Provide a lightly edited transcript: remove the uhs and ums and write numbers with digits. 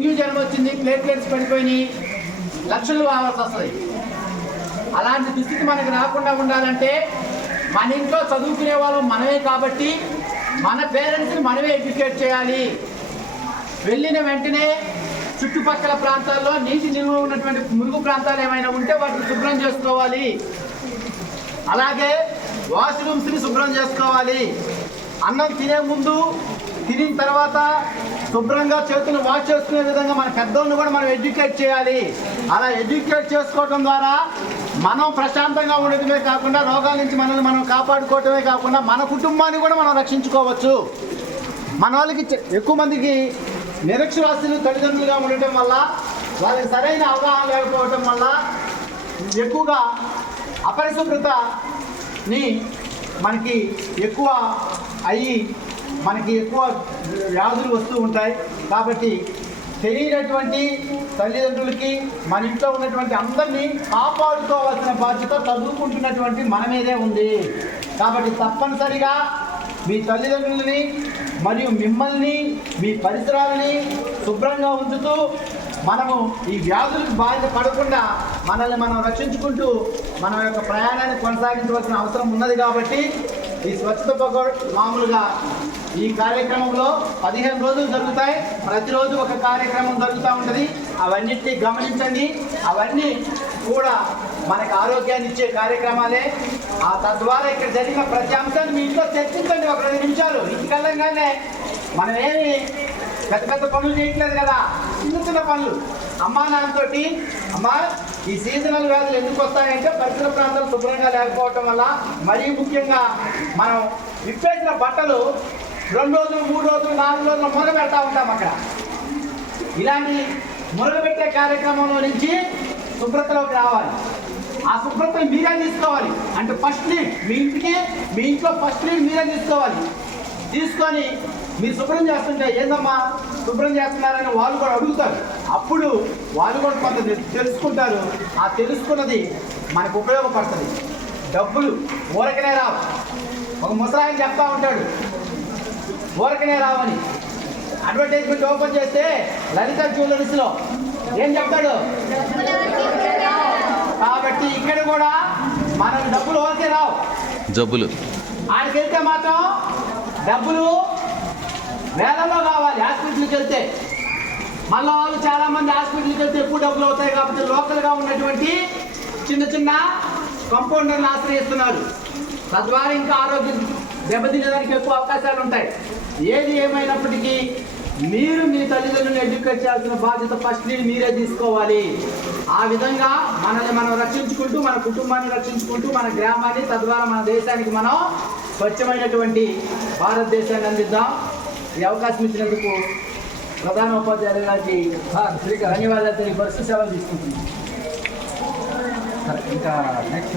Dengue జ్వరం వచ్చింది, platelets పడిపోయినాయి, లక్షలు కావాల్సి వస్తుంది. అలాంటి దుస్థితి మనకు రాకుండా ఉండాలంటే మన ఇంట్లో చదువుకునే వాళ్ళం మనమే కాబట్టి మన పేరెంట్స్ని మనమే ఎడ్యుకేట్ చేయాలి. వెళ్ళిన వెంటనే చుట్టుపక్కల ప్రాంతాల్లో నీటి నిల్వ ఉన్నటువంటి మురుగు ప్రాంతాలు ఏమైనా ఉంటే వాటిని శుభ్రం చేసుకోవాలి. అలాగే వాష్రూమ్స్ని శుభ్రం చేసుకోవాలి. అన్నం తినే ముందు, తినిన తర్వాత శుభ్రంగా చేతులు వాష్ చేసుకునే విధంగా మన పెద్దోళ్ళని కూడా మనం ఎడ్యుకేట్ చేయాలి. అలా ఎడ్యుకేట్ చేసుకోవడం ద్వారా మనం ప్రశాంతంగా ఉండటమే కాకుండా రోగాల నుంచి మనల్ని మనం కాపాడుకోవటమే కాకుండా మన కుటుంబాన్ని కూడా మనం రక్షించుకోవచ్చు. మన వాళ్ళకి ఎక్కువ మందికి నిరక్షరాస్యులు తల్లిదండ్రులుగా ఉండటం వల్ల వాళ్ళకి సరైన అవగాహన లేకపోవటం వల్ల ఎక్కువగా అపరిశుభ్రతని మనకి ఎక్కువ అయ్యి మనకి ఎక్కువ వ్యాధులు వస్తూ ఉంటాయి. కాబట్టి తెలియనటువంటి తల్లిదండ్రులకి మన ఇంట్లో ఉన్నటువంటి అందరినీ కాపాడుకోవాల్సిన బాధ్యత చదువుకుంటున్నటువంటి మన మీదే ఉంది. కాబట్టి తప్పనిసరిగా మీ తల్లిదండ్రులని మరియు మిమ్మల్ని, మీ పరిసరాలని శుభ్రంగా ఉంచుతూ మనము ఈ వ్యాధులకు బాధ్యత పడకుండా మనల్ని మనం రక్షించుకుంటూ మన యొక్క ప్రయాణాన్ని కొనసాగించవలసిన అవసరం ఉన్నది. కాబట్టి ఈ స్వచ్ఛత పగోడ్ మామూలుగా ఈ కార్యక్రమంలో 15 రోజులు జరుగుతాయి. ప్రతిరోజు ఒక కార్యక్రమం జరుగుతూ ఉంటుంది. అవన్నిటినీ గమనించండి. అవన్నీ కూడా మనకు ఆరోగ్యాన్ని ఇచ్చే కార్యక్రమాలే. తద్వారా ఇక్కడ జరిగిన ప్రతి అంశాన్ని మీ ఇంట్లో చర్చించండి. ఒక 2 నిమిషాలు. ఇంటికెళ్ళంగానే మనం ఏమి పెద్ద పెద్ద పనులు చేయట్లేదు కదా, చిన్న చిన్న పనులు. అమ్మా నాన్నతోటి, అమ్మా ఈ సీజనల్ వ్యాధులు ఎందుకు వస్తాయంటే పరిసర ప్రాంతాలు శుభ్రంగా లేకపోవటం వల్ల, మరీ ముఖ్యంగా మనం విప్పేసిన బట్టలు 2 రోజులు, 3 రోజులు, 4 రోజులు మురగబెడతా ఉంటాం. అక్కడ ఇలాంటి మురగబెట్టే కార్యక్రమంలో నుంచి శుభ్రతలోకి రావాలి. ఆ శుభ్రతను మీరే తీసుకోవాలి. అంటే ఫస్ట్ లీడ్ మీ ఇంట్లో ఫస్ట్ లీడ్ మీరే తీసుకోవాలి. తీసుకొని మీరు శుభ్రం చేస్తుంటే ఏందమ్మా శుభ్రం చేస్తున్నారని వాళ్ళు కూడా అడుగుతారు. అప్పుడు వాళ్ళు కూడా కొంత తెలుసుకుంటారు. ఆ తెలుసుకున్నది మనకు ఉపయోగపడుతుంది. డబ్బులు ఊరకనే రావు. ఒక ముసలాయన చెప్తా ఉంటాడు, ఊరకనే రావని. అడ్వర్టైజ్మెంట్ ఓపెన్ చేస్తే లలిత జ్యువెలరీస్లో ఏం చెప్తాడు? కాబట్టి ఇక్కడ కూడా మనకు డబ్బులు ఊరికే రావు, జబ్బులు. ఆడికి వెళ్తే మాత్రం డబ్బులు వేలలో కావాలి. హాస్పిటల్కి వెళ్తే మళ్ళీ వాళ్ళు చాలామంది హాస్పిటల్కి వెళ్తే ఎక్కువ డబ్బులు అవుతాయి. కాబట్టి లోకల్గా ఉన్నటువంటి చిన్న చిన్న కంపౌండర్లు ఆశ్రయిస్తున్నారు. తద్వారా ఇంకా ఆరోగ్యం దెబ్బతినేదానికి ఎక్కువ అవకాశాలు ఉంటాయి. ఏది ఏమైనప్పటికీ మీరు మీ తల్లిదండ్రులను ఎడ్యుకేట్ చేయాల్సిన బాధ్యత ఫస్ట్ మీరే తీసుకోవాలి. ఆ విధంగా మనల్ని మనం రక్షించుకుంటూ, మన కుటుంబాన్ని రక్షించుకుంటూ, మన గ్రామాన్ని, తద్వారా మన దేశానికి మనం స్వచ్ఛమైనటువంటి భారతదేశాన్ని అందిద్దాం. ఈ అవకాశం ఇచ్చినందుకు ప్రధాన ఉపాధ్యాయులు గారికి ధన్యవాదాలు తెలియపరుస్తూ సెలవు తీసుకుంటున్నాం. ఇంకా నెక్స్ట్